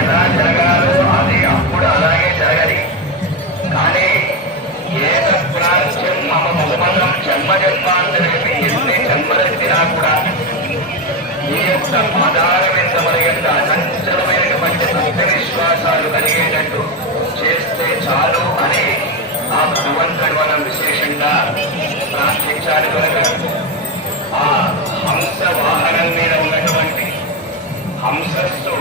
ఎలా జరగాలో అది అప్పుడు అలాగే జరగది. కానీ ఏక ప్రాచ్యం మమ బహుమతం జన్మ జన్మాంతరేపి ఎన్ని జన్మలెత్తినా కూడా ఈ యొక్క పాదారవిందముల యొక్క అచంచలమైనటువంటి భక్తి విశ్వాసాలు కలిగేటట్టు చేస్తే చాలు అని ఆ భగవంతుడు మనం విశేషంగా ప్రార్థించాలి. కనుక ఆ హంస వాహనం మీద ఉన్నటువంటి హంసస్సు